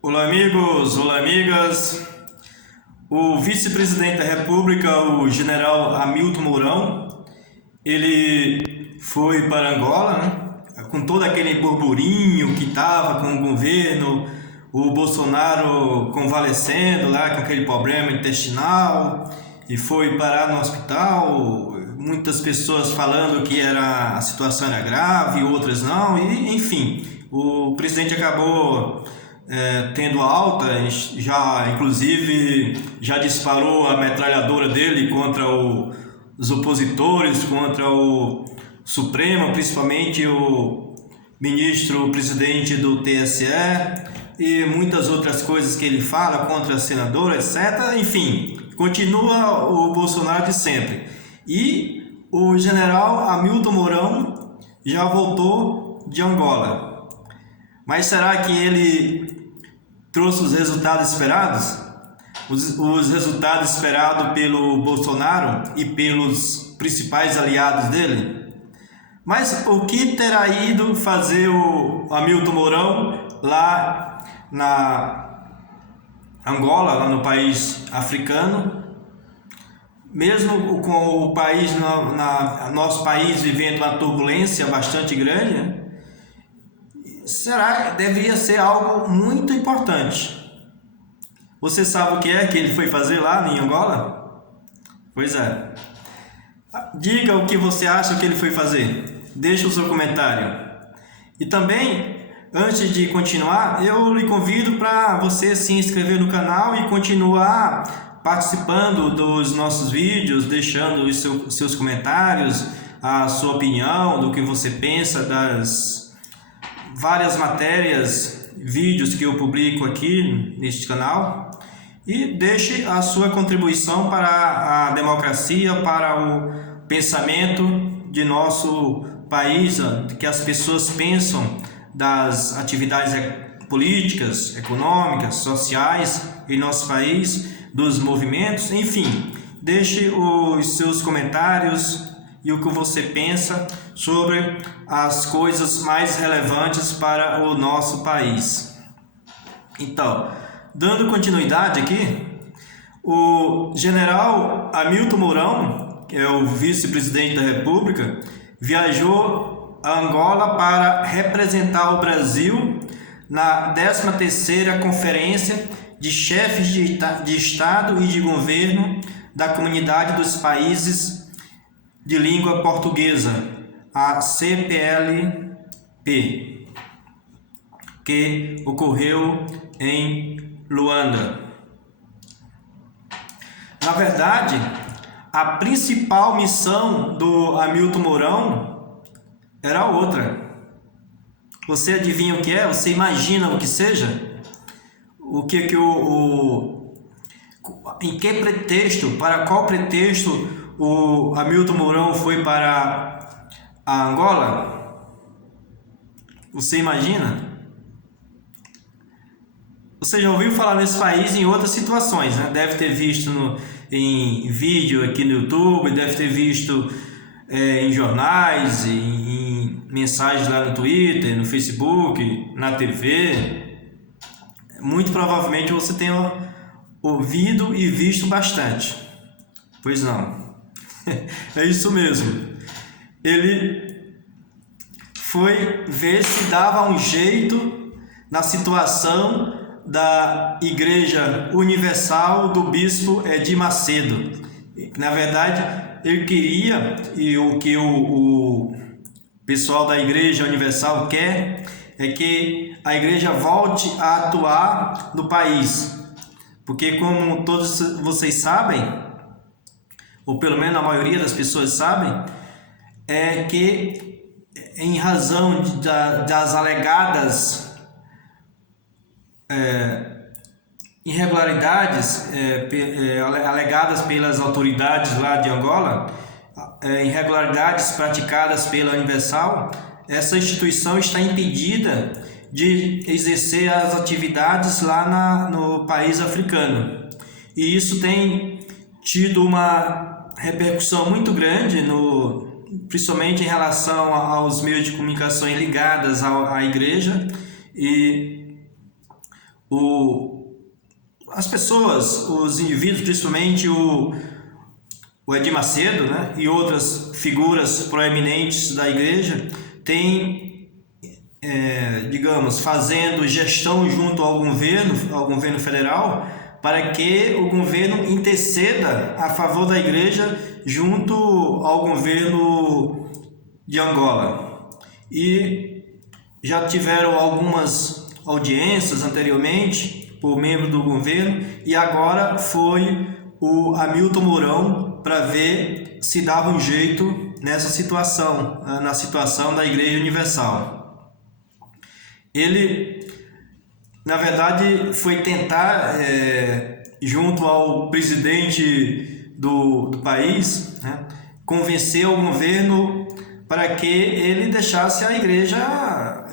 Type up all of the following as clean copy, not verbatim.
Olá, amigos, olá, amigas. O vice-presidente da República, o general Hamilton Mourão, ele foi para Angola, né? Com todo aquele burburinho que estava com o governo, o Bolsonaro convalescendo lá com aquele problema intestinal e foi parar no hospital. Muitas pessoas falando que a situação era grave, outras não, e enfim, o presidente acabou tendo alta, já inclusive já disparou a metralhadora dele contra os opositores, contra o Supremo, principalmente o ministro presidente do TSE e muitas outras coisas que ele fala contra a senadora, etc. Enfim, continua o Bolsonaro de sempre. E o general Hamilton Mourão já voltou de Angola. Mas será que ele trouxe os resultados esperados? Os resultados esperados pelo Bolsonaro e pelos principais aliados dele? Mas o que terá ido fazer o Hamilton Mourão lá na Angola, lá no país africano? Mesmo com o país, nosso país vivendo uma turbulência bastante grande, né? Será que deveria ser algo muito importante? Você sabe o que é que ele foi fazer lá em Angola? Pois é. Diga o que você acha que ele foi fazer. Deixe o seu comentário. E também, antes de continuar, eu lhe convido para você se inscrever no canal e continuar participando dos nossos vídeos, deixando os seus comentários, a sua opinião, do que você pensa das várias matérias, vídeos que eu publico aqui neste canal, e deixe a sua contribuição para a democracia, para o pensamento de nosso país, que as pessoas pensam das atividades políticas, econômicas, sociais em nosso país, dos movimentos, enfim, deixe os seus comentários e o que você pensa sobre as coisas mais relevantes para o nosso país. Então, dando continuidade aqui, o general Hamilton Mourão, que é o vice-presidente da República, viajou a Angola para representar o Brasil na 13ª Conferência de Chefes de Estado e de Governo da Comunidade dos Países de Língua Portuguesa, a CPLP, que ocorreu em Luanda. Na verdade, a principal missão do Hamilton Mourão era outra. Você adivinha o que é? Você imagina o que seja? O que em que pretexto, para qual pretexto o Hamilton Mourão foi para a Angola? Você imagina? Você já ouviu falar nesse país em outras situações, né? Deve ter visto em vídeo aqui no YouTube, deve ter visto em jornais, em mensagens lá no Twitter, no Facebook, na TV. Muito provavelmente você tenha ouvido e visto bastante. Pois não. É isso mesmo. Ele foi ver se dava um jeito na situação da Igreja Universal do Bispo Edir Macedo. Na verdade, ele queria, e o que o pessoal da Igreja Universal quer, é que a igreja volte a atuar no país. Porque, como todos vocês sabem, ou pelo menos a maioria das pessoas sabem, é que em razão das alegadas irregularidades alegadas pelas autoridades lá de Angola, irregularidades praticadas pela Universal, essa instituição está impedida de exercer as atividades lá no país africano. E isso tem tido uma repercussão muito grande, principalmente em relação aos meios de comunicação ligados à igreja, e as pessoas, os indivíduos, principalmente o Edir Macedo, né, e outras figuras proeminentes da igreja, têm, digamos, fazendo gestão junto ao governo federal, para que o governo interceda a favor da igreja junto ao governo de Angola. E já tiveram algumas audiências anteriormente por membros do governo, e agora foi o Hamilton Mourão para ver se dava um jeito nessa situação, na situação da Igreja Universal. Ele, na verdade, foi tentar, junto ao presidente do país, né, convencer o governo para que ele deixasse a igreja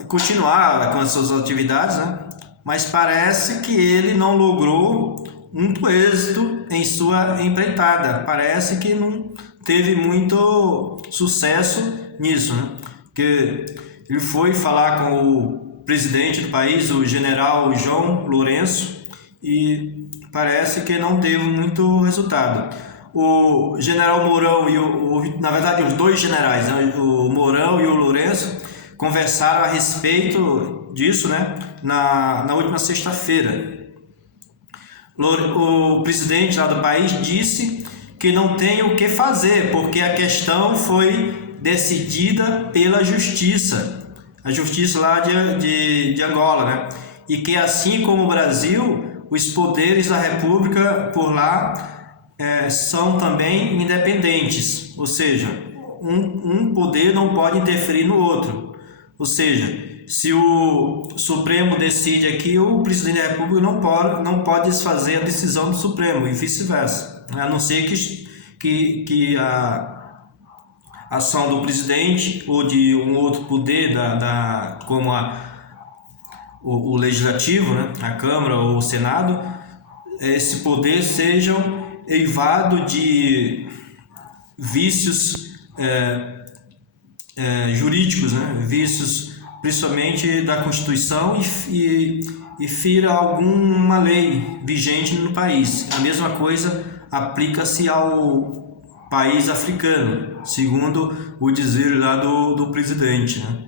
continuar com as suas atividades, né? Mas parece que ele não logrou muito êxito em sua empreitada. Parece que não teve muito sucesso nisso, né? Porque ele foi falar com o presidente do país, o general João Lourenço, e parece que não teve muito resultado. O general Mourão na verdade os dois generais, né, o Mourão e o Lourenço, conversaram a respeito disso, né, na última sexta-feira. O presidente lá do país disse que não tem o que fazer, porque a questão foi decidida pela justiça, a justiça lá de Angola, né, e que assim como o Brasil, os poderes da República por lá são também independentes, ou seja, um poder não pode interferir no outro. Ou seja, se o Supremo decide aqui, o presidente da República não pode desfazer a decisão do Supremo e vice-versa, a não ser que a ação do presidente ou de um outro poder como o legislativo, né, a Câmara ou o Senado, esse poder sejam eivado de vícios jurídicos, né? Vícios principalmente da Constituição e fira alguma lei vigente no país. A mesma coisa aplica-se ao país africano, segundo o dizer lá do presidente, né?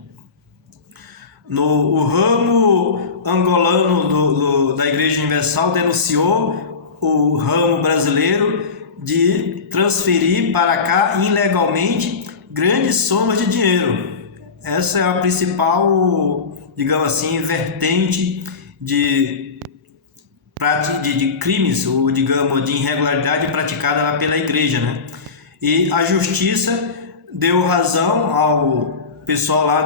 O ramo angolano da Igreja Universal denunciou o ramo brasileiro de transferir para cá ilegalmente grandes somas de dinheiro. Essa é a principal, digamos assim, vertente de crimes, ou digamos, de irregularidade praticada lá pela igreja, né? E a justiça deu razão ao pessoal lá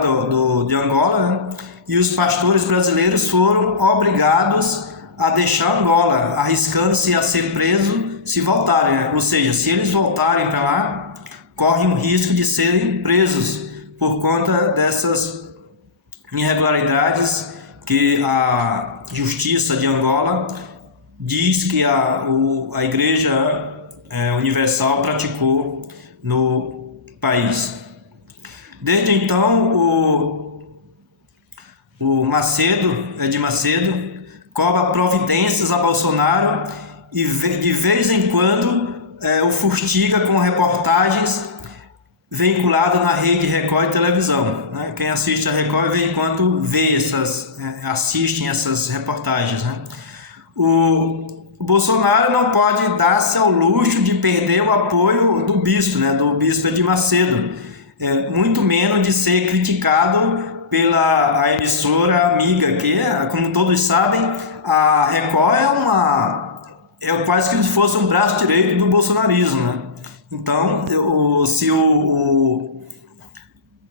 de Angola, né? E os pastores brasileiros foram obrigados a deixar Angola, arriscando-se a ser preso se voltarem, né? Ou seja, se eles voltarem para lá, correm o risco de serem presos por conta dessas irregularidades que a justiça de Angola diz que a Igreja Universal praticou no país. Desde então, o Edir Macedo, cobra providências a Bolsonaro e de vez em quando o fustiga com reportagens vinculadas na rede Record de televisão, né? Quem assiste a Record, de vez em quando assistem essas reportagens, né? O Bolsonaro não pode dar-se ao luxo de perder o apoio do bispo, né? Do bispo Edir Macedo, muito menos de ser criticado pela a emissora amiga, que como todos sabem, a Record é quase que se fosse um braço direito do bolsonarismo, né? Então, se o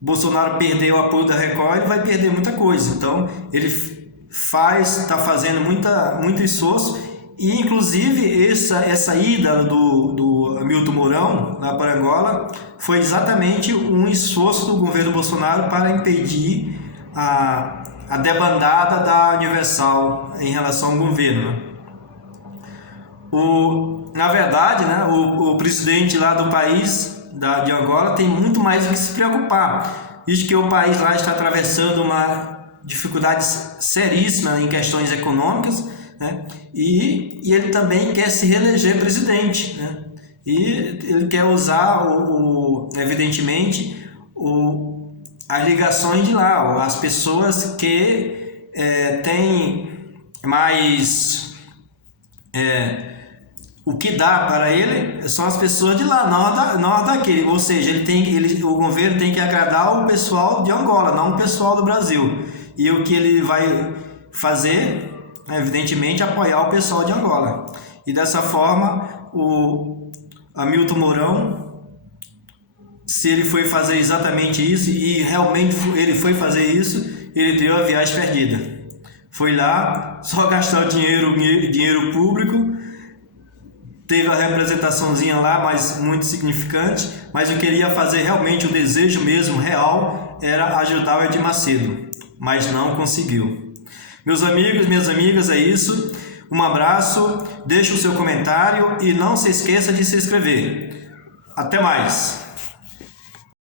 Bolsonaro perder o apoio da Record, ele vai perder muita coisa. Então, ele está fazendo muito esforço, e inclusive essa ida do Hamilton Mourão lá para Angola foi exatamente um esforço do governo Bolsonaro para impedir a debandada da Universal em relação ao governo, né? Na verdade, né, o presidente lá do país, de Angola, tem muito mais o que se preocupar, visto que o país lá está atravessando uma dificuldades seríssimas em questões econômicas, né? E ele também quer se reeleger presidente, né? E ele quer usar, evidentemente, as ligações de lá, as pessoas que têm mais... o que dá para ele são as pessoas de lá, não daquele. Ou seja, o governo tem que agradar o pessoal de Angola, não o pessoal do Brasil. E o que ele vai fazer, evidentemente, apoiar o pessoal de Angola. E dessa forma, o Hamilton Mourão, se ele foi fazer exatamente isso, e realmente ele foi fazer isso, ele deu a viagem perdida. Foi lá, só gastar dinheiro público, teve a representaçãozinha lá, mas muito significante, mas eu queria fazer realmente, o desejo mesmo, real, era ajudar o Edir Macedo, mas não conseguiu. Meus amigos, minhas amigas, é isso. Um abraço, deixe o seu comentário e não se esqueça de se inscrever. Até mais!